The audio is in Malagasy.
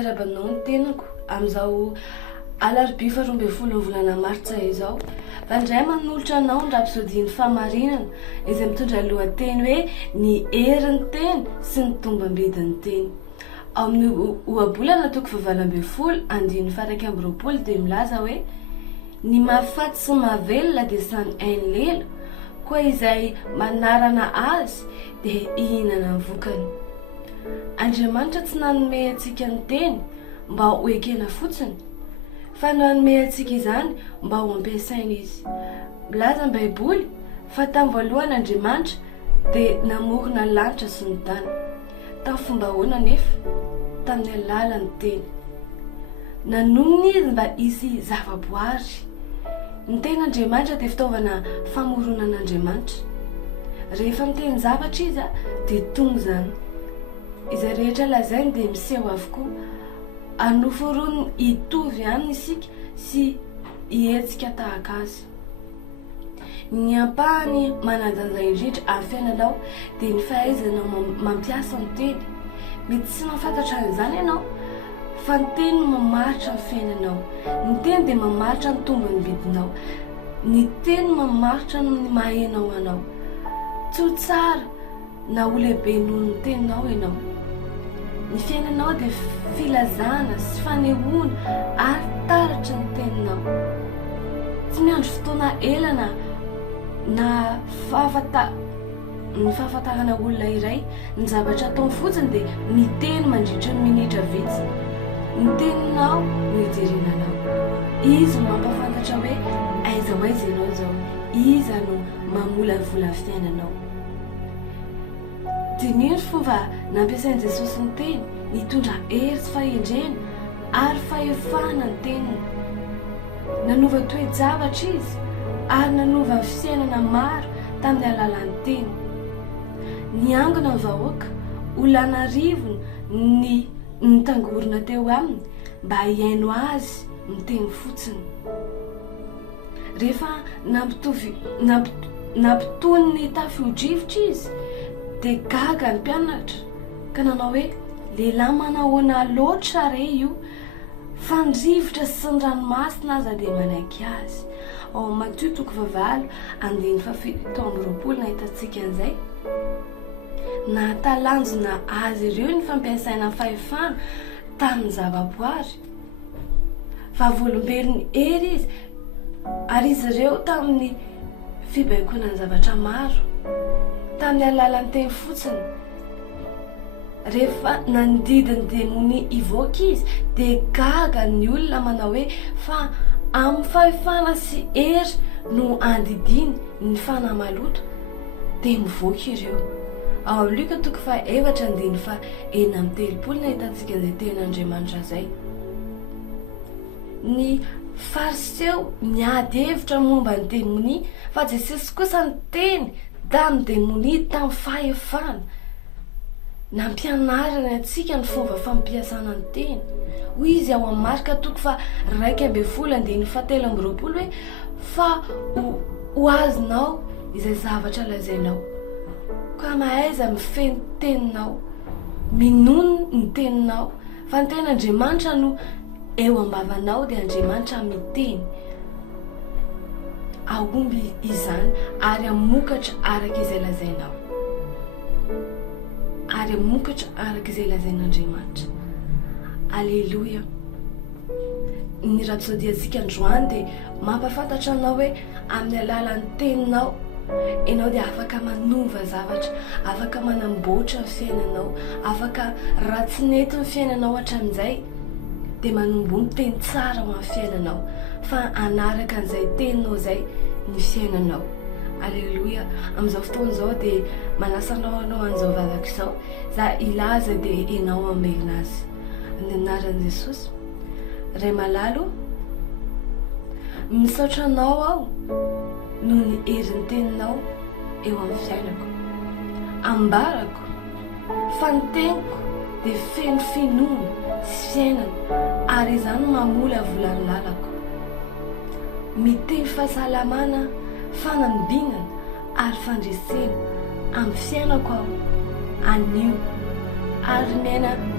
miarabanao ny tenako amin'izao alarobia 12 volana martsa izao. Fa indray manolotra anao ny rapsodiny famarinana izay mitondra lohateny hoe ny Herin'Ny Teny sy ny Tombabidin'Ny Teny. Ao amin'ny ohabolana toko 12 andiny faraika amby roapolo dia milaza hoe ny mahafaty sy mahavelona dia samy hainy lelo, koa izay manarana azy dia hihinana ny vokany. Andriamanitra tsy nanome antsika ny teny mba ho ekena fotsiny, fa nanome antsika izany mba ho ampiasaina izy. Milaza ny Baiboly fa tamin'ny voalohany Andriamanitra dia namorona ny lanitra sy ny tany. Tamin'ny fomba ahoana nefa? Tamin'ny alalan'ny teny. Nanonona izy mba hisy zavaboary. Ny ten'Andriamanitra dia fitaovana famoronan'Andriamanitra. Rehefa miteny zavatra izy dia tonga izany. Izay rehetra lazainy dia miseho avokoa. Anoforoniny hitovy ihany isika sy hihetsika tahaka azy. Ny ampahany manadanja indrindra amin'ny fiainanao dia ny fahaizanao mampiasa ny teny. Mety tsy mahafantatra an'izany ianao, fa ny teny no mamaritra ny fiainanao. Ny teny dia mamaritra ny tombony bidinao. Ny teny mamaritra ny mahahenao anao. Tsy ho tsara na ho lehibe noho ny teninao ianao. Ny fiainanao dia filazana sy fanehoana ary taratra ny teninao. Tsy miandro fotoana elana na ny fahafantarana olona iray. Ny zavatra ataony fotsiny dia miteny mandritra ny minitra vitsy. Ny teninao no hijerenanao. Izy no mampafantatra hoe aiza ho aiza ianao zao. Iza no mamolavola fiainanao. Dinihiny fomba nampiasain'i Jesosy ny teny, nitondra hery sy fahendrena ary fahefana ny teniny. Nanova toe-javatra izy ary nanova ny fiainana maro tamin'ny alalan'ny teny. Niangona ny vahoaka, olana rivony ny tangorona teo aminy mba hiaino azy ny teny fotsiny. Rehefa nampitony ny tafio-drivotra izy dia gaga ny mpianatra ka nanao hoe lehilahy manahoana loatra re io, fa ny rivotra sy ny ranomasina aza dia manaiky azy. Ao Mateo 9:17 nahitantsika an'izay. Nahatalanjona azy ireo ny fampiasaina ny fahefana tamin'ny zavaboary. Fa voalombelon'ny hery izy ary izy ireo tamin'ny fibaikoana ny zavatra maro, tamin'ny alalan'ny teny fotsiny. Rehefa nandidiny demonia hivoaka izy dia gaga ny olona manao hoe fa amin'ny fahefana sy hery no andidiny ny fanahy maloto dia mivoaka ireo. Ao Luka 4:4-13 nahitantsika izay ten'Andriamanitra izay. Ny fariseo miady hevitra momba ny demonia, fa Jesosy kosa ny teny tamin'ny demonia tamin'ny fahefana. Nampianarana antsika ny fomba fampiasana ny teny. Hoy izy ao amin'ny Marka 2:17-20 hoe fa ho azonao izay zavatra lazainao. Ka mahaiza mifeny teninao, minono ny teninao, fa ny ten'Andriamanitra no eo ambavanao dia Andriamanitra miteny. Ahomby izany ary hamokatra araka izay lazainao. Ary hamokatra araka izay lazain'Andriamanitra. Alleluia. Ny rapsodiantsika androany dia mampafantatra anao hoe amin'ny alalan'ny teninao ianao dia afaka manova zavatra, afaka manamboatra ny fiainanao, afaka ratsy nety ny fiainanao hatramin'izay dia manombo ny teny tsara ho amin'ny fiainanao, fa anaraka an'izay teninao izay ny fiainanao. Alleluia. Amin'izao fotoana izao dia manasanao anao an'izao vavaka izao. Za ilaza dia ianao hamerina azy. Ny anaran'i Jesosy. Ray malalo, misaotra anao aho noho ny herin'ny teninao eo amin'ny fiainako. Ambarako fa ny teniko dia feno finoana sy fiainana ary izany mamolavola ny lalako. Miteny fahasalamana, fanambinana ary fandresena amin'ny fiainako aho anio ary miaina